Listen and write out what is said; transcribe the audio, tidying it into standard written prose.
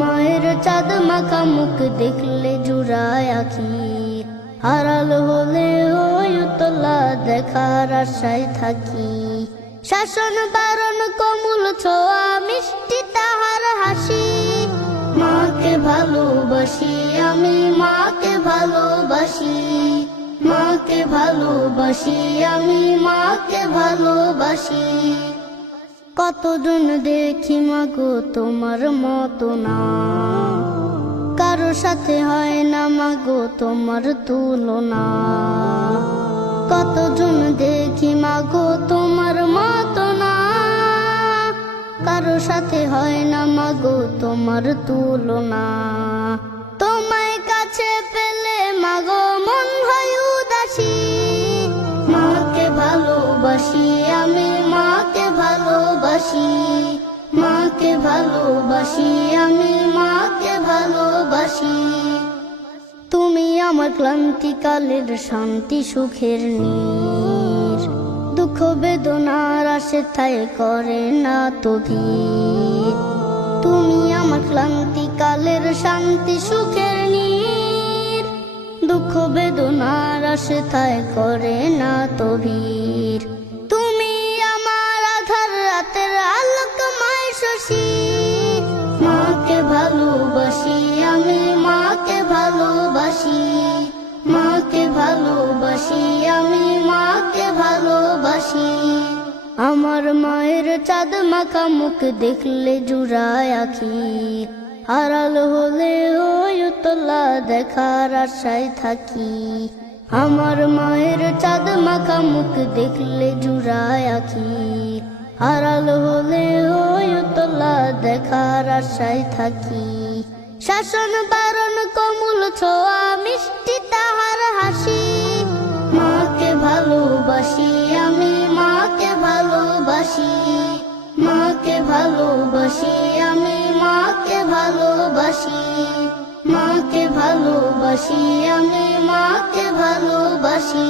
মায়ের চাঁদ মাখা মুখ দেখলে জুড়ায় আখি, হারাল হলে ওই উতলা দেখার আশায় থাকি। শাসন বারণ কোমল ছোঁয়া মিষ্টি তাহার হাসি, মাকে ভালোবাসি আমি মাকে ভালোবাসি, মাকে ভালোবাসি আমি মাকে ভালোবাসি। কতজন দেখি মাগো তোমার মতো না, কারো সাথে হয় না মাগো তোমার তুলনা। কতজন দেখি মাগো তোমার মতো না, কারো সাথে হয় না মাগো তোমার তুলনা। তোমায় কাছে পেলে মাগো মন হয় উদাসী, মাকে ভালোবাসি আমি মাকে ভালোবাসি, মাকে ভালোবাসি আমি মাকে ভালোবাসি। তুমি আমার ক্লান্তিকালের শান্তি সুখের নীর, দুঃখ বেদনার আসে তাই করে না তো ভিড়। তুমি আমার ক্লান্তিকালের শান্তি সুখের নীর, দুঃখ বেদনার আসে তাই করে না তো ভিড়। তুমি আমার আধার রাতের আলোকময় শশী, মাকে ভালোবাসি আমি মাকে ভালোবাসি, মাকে ভালোবাসি আমি মাকে ভালোবাসি। আমার মায়ের চাঁদ মাখা মুখ দেখলে জুড়ায় আখি, হারাল হলে ওই উতলা দেখার আশায় থাকি। আমার মায়ের চাঁদ মাখা মুখ দেখলে জুড়ায় আখি, হারাল হলে ওই উতলা দেখার আশায় থাকি। শাসন বারণ কোমল ছোঁয়া মিষ্টি তাহার হাসি, মাকে ভালোবাসি আমি মাকে ভালোবাসি, মাকে ভালোবাসি আমি মাকে ভালোবাসি, মাকে ভালোবাসি আমি মাকে ভালোবাসি।